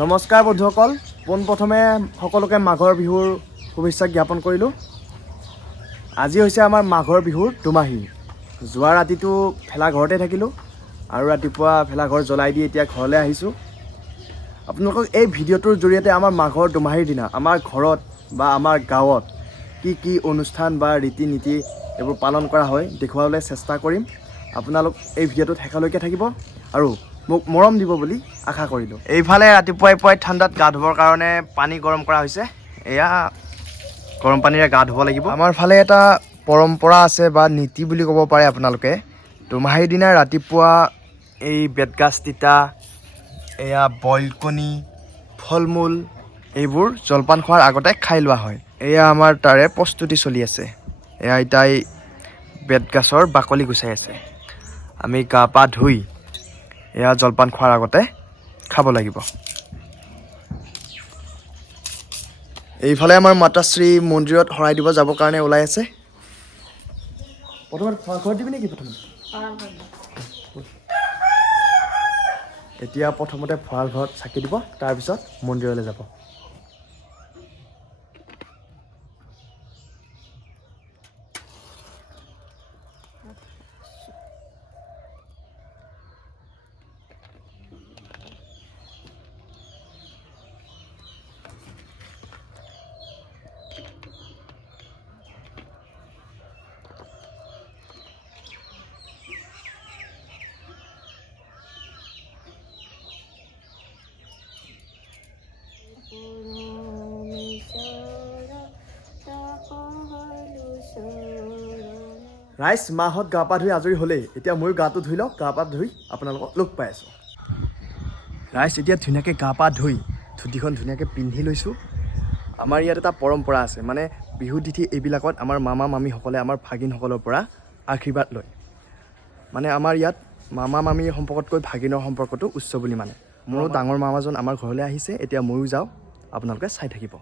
নমস্কাৰ বন্ধুসকল পোনপ্ৰথমে সকলোকে মাঘৰ বিহুৰ শুভেচ্ছা জ্ঞাপন কৰিলোঁ আজি হৈছে আমাৰ মাঘৰ বিহুৰ দুমাহী যোৱা ৰাতিটো ভেলাঘৰতে থাকিলোঁ আৰু ৰাতিপুৱা ভেলাঘৰ জ্বলাই দি এতিয়া ঘৰলৈ আহিছোঁ আপোনালোকক এই ভিডিঅ'টোৰ জৰিয়তে আমাৰ মাঘৰ দুমাহীৰ দিনা আমাৰ ঘৰত বা আমাৰ গাঁৱত কি কি অনুষ্ঠান বা ৰীতি নীতি এইবোৰ পালন কৰা হয় দেখুৱাবলৈ চেষ্টা কৰিম আপোনালোক এই ভিডিঅ'টোত শেষলৈকে থাকিব আৰু মোক মৰম দিব বুলি আশা কৰিলোঁ এইফালে ৰাতিপুৱাই পুৱাই ঠাণ্ডাত গা ধুবৰ কাৰণে পানী গৰম কৰা হৈছে এয়া গৰম পানীৰে গা ধুব লাগিব আমাৰ ফালে এটা পৰম্পৰা আছে বা নীতি বুলি ক'ব পাৰে আপোনালোকে দুমাহীৰ দিনা ৰাতিপুৱা এই বেতগাজ তিতা এয়া বইল কণী ফল মূল এইবোৰ জলপান খোৱাৰ আগতে খাই লোৱা হয় এয়া আমাৰ তাৰে প্ৰস্তুতি চলি আছে এয়া এতিয়াই বেতগাছৰ বাকলি গুচাই আছে আমি গা পা ধুই এয়া জলপান খোৱাৰ আগতে খাব লাগিব এইফালে আমাৰ মাতাশ্ৰী মন্দিৰত শৰাই দিব যাবৰ কাৰণে ওলাই আছে এতিয়া প্ৰথমতে ভঁৰাল ঘৰত চাকি দিব তাৰপিছত মন্দিৰলৈ যাব ৰাইজ মাহত গা পা ধুই আজৰি হ'লেই এতিয়া ময়ো গাটো ধুই লওঁ গা পা ধুই আপোনালোকক লগ পাই আছোঁ ৰাইজ এতিয়া ধুনীয়াকৈ গা পা ধুই ধুতিখন ধুনীয়াকৈ পিন্ধি লৈছোঁ আমাৰ ইয়াত এটা পৰম্পৰা আছে মানে বিহু তিথি এইবিলাকত আমাৰ মামা মামীসকলে আমাৰ ভাগিনসকলৰ পৰা আশীৰ্বাদ লয় মানে আমাৰ ইয়াত মামা মামী সম্পৰ্কতকৈ ভাগিনৰ সম্পৰ্কটো উচ্চ বুলি মানে মোৰো ডাঙৰ মামাজন আমাৰ ঘৰলৈ আহিছে এতিয়া ময়ো যাওঁ আপোনালোকে চাই থাকিব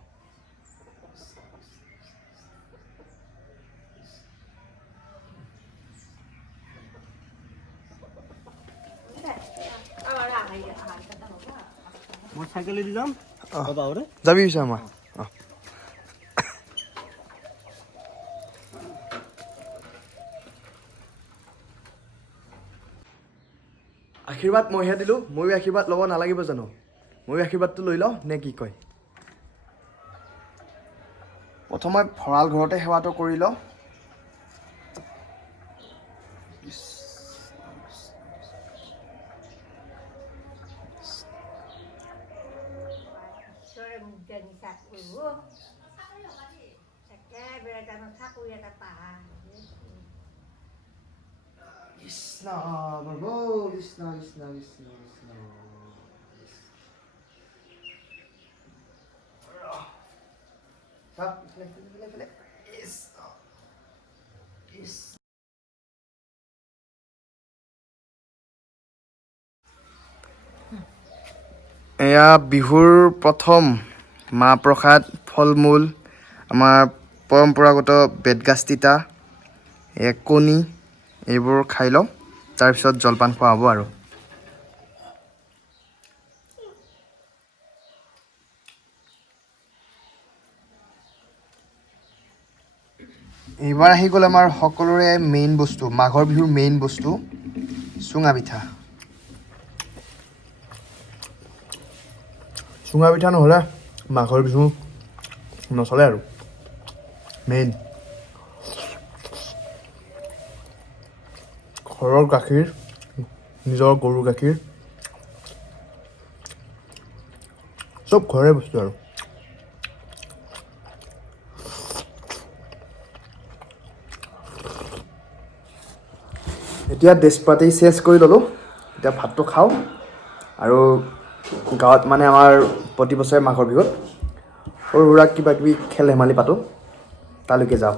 মই যাবি আমাৰ আশীৰ্বাদ মইহে দিলোঁ ময়ো আশীৰ্বাদ ল'ব নালাগিব জানো ময়ো আশীৰ্বাদটো লৈ লওঁ নে কি কয় প্ৰথমে ভঁৰাল ঘৰতে সেৱাটো কৰি লওঁ 그 깨비에다는 사고 위에다 봐. 나 뭘뭐 나 있나 나 있나 자 플레 플레 플레 있어 있어 এয়া বিহুৰ প্ৰথম মাহ প্ৰসাদ ফল মূল আমাৰ পৰম্পৰাগত বেতগাজ তিতা কণী এইবোৰ খাই লওঁ তাৰপিছত জলপান খোৱা হ'ব আৰু এইবাৰ আহি গ'ল আমাৰ সকলোৰে মেইন বস্তু মাঘৰ বিহুৰ মেইন বস্তু চুঙা পিঠা চুঙা পিঠা নহ'লে Μα κόλπις μου νοσολέρου. Μην. Χωρόλ κακύρ. Νιζόλ κορού κακύρ. Σοπ κορέμπος τώρα. এতিয়া ডেচপাতি চেচ কৰি ল'লোঁ এতিয়া ভাতটো খাওঁ আৰু গাঁৱত মানে আমাৰ প্ৰতি বছৰে মাঘৰ বিহুত সৰু সুৰা কিবা কিবি খেল ধেমালি পাতোঁ তালৈকে যাওঁ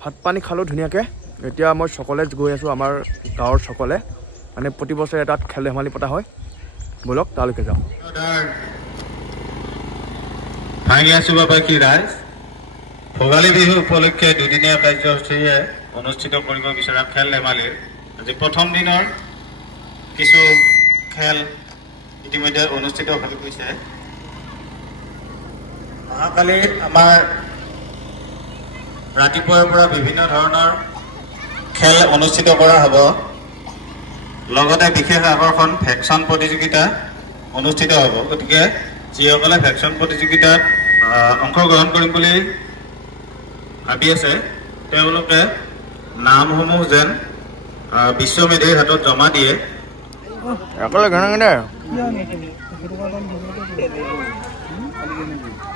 ভাত পানী খালোঁ ধুনীয়াকৈ এতিয়া মই চকলে গৈ আছোঁ আমাৰ গাঁৱৰ চকলে মানে প্ৰতি বছৰে তাত খেল ধেমালি পতা হয় বলক তালৈকে যাওঁ আছোঁ ভাঙিয়া কি ৰাইজ ভোগালী বিহু উপলক্ষে দুদিনীয়া কাৰ্যসূচীৰে অনুষ্ঠিত কৰিব বিচৰা খেল ধেমালিৰ আজি প্ৰথম দিনৰ কিছু খেল ইতিমধ্যে অনুষ্ঠিত হৈ গৈছে অহাকালি আমাৰ ৰাতিপুৱাৰ পৰা বিভিন্ন ধৰণৰ খেল অনুষ্ঠিত কৰা হ'ব লগতে বিশেষ আকৰ্ষণ ভেকচন প্ৰতিযোগিতা অনুষ্ঠিত হ'ব গতিকে যিসকলে ভেকচন প্ৰতিযোগিতাত অংশগ্ৰহণ কৰিম বুলি ভাবি আছে তেওঁলোকে নামসমূহ যেন বিশ্ব মেধিৰ হাতত জমা দিয়ে অকলে ঘন ঘন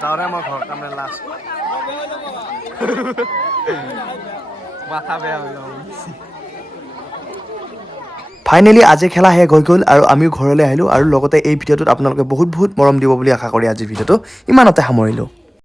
Tao ra một hộp tâm lên last. Finally আজি খেলা শেষ হৈ গ'ল আৰু আমিও ঘৰলৈ আহিলোঁ আৰু লগতে এই ভিডিঅ'টোত আপোনালোকে বহুত বহুত মৰম দিব বুলি আশা কৰি আজিৰ ভিডিঅ'টো ইমানতে সামৰিলোঁ